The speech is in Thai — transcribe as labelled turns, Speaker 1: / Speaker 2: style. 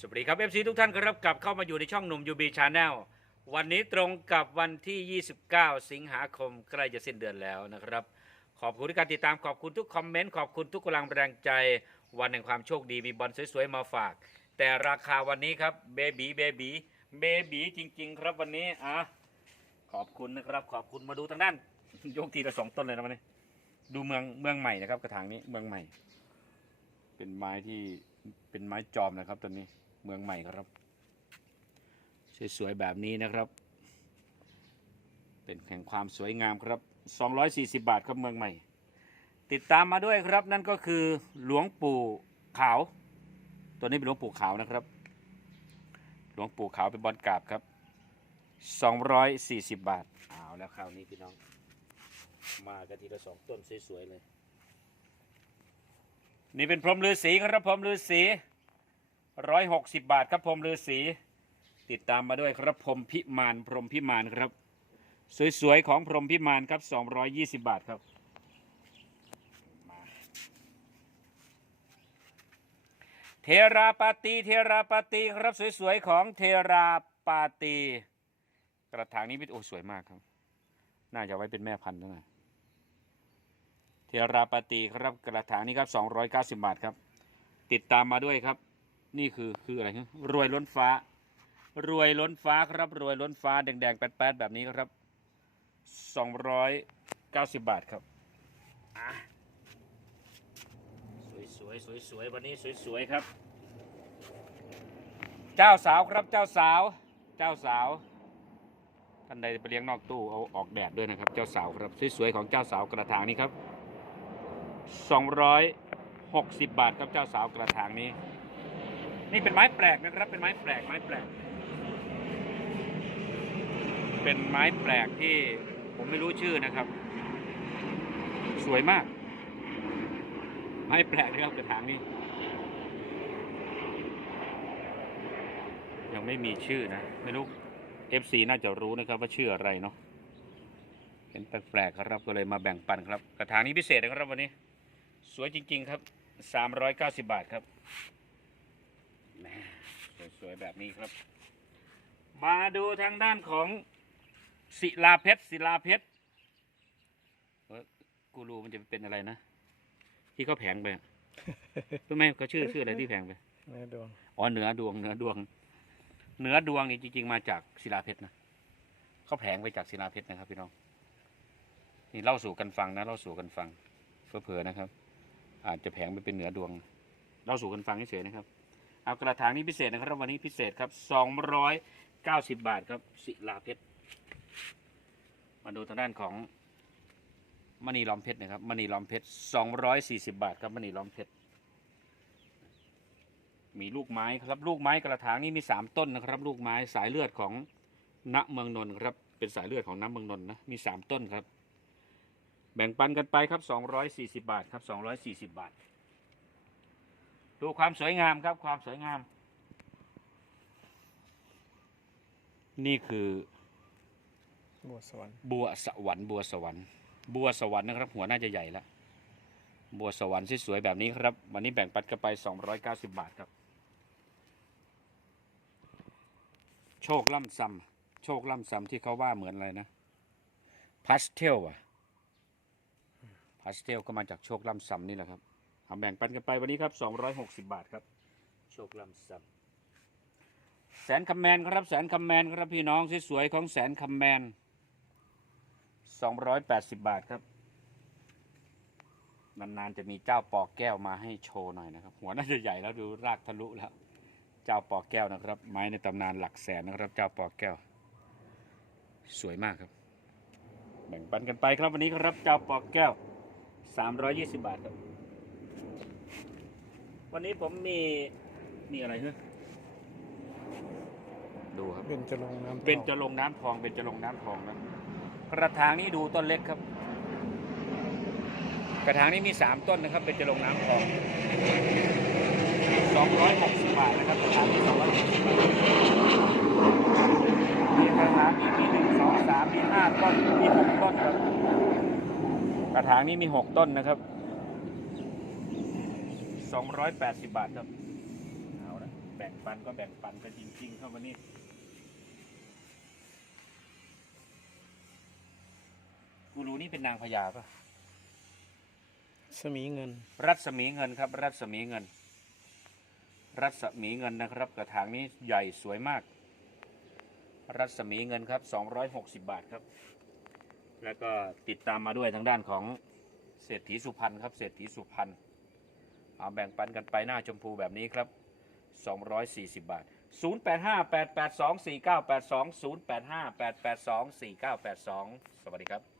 Speaker 1: สวัสดีครับ FC ทุกท่านครับกลับเข้ามาอยู่ในช่องหนุ่มยูบีชาแนลวันนี้ตรงกับวันที่ 29 สิงหาคมใกล้จะสิ้นเดือนแล้วนะครับ ขอบคุณที่การติดตามขอบคุณทุกคอมเมนต์ขอบคุณทุกกำลังแรงใจวันแห่งความโชคดีมีบอลสวยๆมาฝาก แต่ราคาวันนี้ครับเบบีเบบีเบบีจริง ๆ ครับวันนี้อะขอบคุณนะครับ ขอบคุณมาดูทางด้าน ยกทีละสองต้นเลยนะวันนี้ดูเมืองเมืองใหม่นะครับ กระถางนี้เมืองใหม่ เป็นไม้ที่เป็นไม้จอมนะครับตัวนี้ เมืองใหม่ครับ สวยๆแบบนี้นะครับ เป็นแห่งความสวยงามครับ 240 บาทครับเมืองใหม่ ติดตามมาด้วยครับนั่นก็คือหลวงปู่ขาว ตัวนี้เป็นหลวงปู่ขาวนะครับ หลวงปู่ขาวเป็นบอลกราบครับ 240 บาทเอาแล้วคราวนี้พี่น้อง มากันทีละสองต้นสวยๆเลย นี่เป็นพรหมฤาษีครับพรหมฤาษี ร้อยหกสิบบาทครับพรมฤาษีติดตามมาด้วยครับพรมพิมานพรมพิมานครับ สวยๆของพรมพิมานครับสองร้อยยี่สิบบาทครับเทราปาตีเทราปาตีครับสวยๆของเทราปาตีกระถางนี้เป็นโอ้สวยมากครับ น่าจะไว้เป็นแม่พันธุ์นะเทราปาตีครับกระถางนี้ครับ290บาทครับ ติดตามมาด้วยครับ นี่คือคืออะไรครับรวยล้นฟ้า รวยล้นฟ้าครับรวยล้นฟ้าแดงๆแป๊ดๆแบบนี้ครับ290บาทครับสวยๆสวยๆวันนี้สวยๆครับ เจ้าสาวครับเจ้าสาว เจ้าสาวท่านใดไปเลี้ยงนอกตู้เอาออกแดดด้วยนะครับ เจ้าสาวครับสวยๆของเจ้าสาวกระถางนี้ครับ 260 บาทครับเจ้าสาวกระถางนี้ นี่เป็นไม้แปลกนะครับ เป็นไม้แปลกไม้แปลก เป็นไม้แปลกที่ผมไม่รู้ชื่อนะครับ สวยมาก ไม้แปลกนะครับกระถางนี้ยังไม่มีชื่อนะ ไม่รู้ FC น่าจะรู้นะครับว่าชื่ออะไรเนาะเห็นแปลกๆครับก็เลยมาแบ่งปันครับ กระถางนี้พิเศษนะครับวันนี้ สวยจริง ๆ ครับ 390 บาทครับ สวยๆแบบนี้ครับ มาดูทางด้านของศิลาเพชรศิลาเพชรเอ้ยกูรู้มันจะเป็นอะไรนะ ที่เขาแผงไปอะรู้ไหมเขาชื่อชื่ออะไรที่แผงไป
Speaker 2: แม่ดวง
Speaker 1: อ๋อเหนือดวงเหนือดวงเหนือดวงนี่จริงๆมาจากศิลาเพชรนะเขาแผงไปจากศิลาเพชรนะครับ พี่น้องนี่เล่าสู่กันฟังนะเล่าสู่กันฟังเผื่อๆนะครับ อาจจะแผงไปเป็นเหนือดวงเล่าสู่กันฟังเฉยๆนะครับ เอากระถางนี้พิเศษนะครับวันนี้พิเศษครับสองร้อยเก้าสิบบาทครับศิลาเพชรมาดูทางด้านของมณีล้อมเพชรนะครับมณีล้อมเพชรสองร้อยสี่สิบาทครับมณีล้อมเพชรมีลูกไม้ครับลูกไม้กระถางนี้มีสามต้นนะครับ ลูกไม้สายเลือดของณเมืองนนท์ครับเป็นสายเลือดของณเมืองนนท์นะมีสามต้นครับ แบ่งปันกันไปครับสองร้อยสี่สิบาทครับสองร้อยสี่สิบาท ดูความสวยงามครับ ความสวยงาม นี่คือ
Speaker 2: บัวสวรรค์
Speaker 1: บัวสวรรค์บัวสวรรค์บัวสวรรค์นะครับ หัวน่าจะใหญ่แล้วบัวสวรรค์สวยๆแบบนี้ครับ วันนี้แบ่งปันกันไป 290 บาทครับ โชคล่ำซำโชคล่ำซำที่เขาว่าเหมือนอะไรนะพาสเทลอะพาสเทลก็มาจากโชคล่ำซำนี่แหละครับ เอาแบ่งปันกันไปวันนี้ครับ 260 บาทครับ โชคล่ำซำแสนคำแมนครับแสนคำแมนครับพี่น้องสวยๆของแสนคำแมน 280 บาทครับ นานๆจะมีเจ้าปอกแก้วมาให้โชว์หน่อยนะครับ หัวน่าจะใหญ่แล้วดูรากทะลุแล้ว เจ้าปอกแก้วนะครับ ไม้ในตำนานหลักแสนนะครับ เจ้าปอกแก้ว สวยมากครับ แบ่งปันกันไปครับวันนี้ครับเจ้าปอกแก้ว 320 บาทครับ วันนี้ผมมีมีอะไรเฮ้ยดูครับ
Speaker 2: เป็นจะลงน้ำ
Speaker 1: เป็น
Speaker 2: ท
Speaker 1: จะ
Speaker 2: อง
Speaker 1: ลงน้ำทอง เป็นจะลงน้ำทองนะกระถางนี้ดูต้นเล็กครับ กระถางนี้มีสามต้นนะครับ เป็นจะลงน้ำทองสองร้อยหกสิบบาทนะครับกระถางนี้สองร้อยหกสิบบาทมีกระถางนี้มีหนึ่งสองสามมีห้าต้นมีหกต้นครับ กระถางนี้มีหกต้นนะครับ สองร้อยแปดสิบบาทครับเอาละแบ่งบ่งปันก็แบ่งปันกันจริงๆเข้ามานี่กูรู้นี่เป็นนางพญาปะ
Speaker 2: สมีเงิน
Speaker 1: รัศมีเงินครับ รัศมีเงิน รัศมีเงินนะครับ กระถางนี้ใหญ่สวยมาก รัศมีเงินครับ 260 บาทครับ แล้วก็ติดตามมาด้วยทางด้านของเศรษฐีสุพรรณครับ เศรษฐีสุพรรณ เอาแบ่งปันกันไปหน้าชมพูแบบนี้ครับ 240 บาท 085 882 4982 085 882 4982 สวัสดีครับ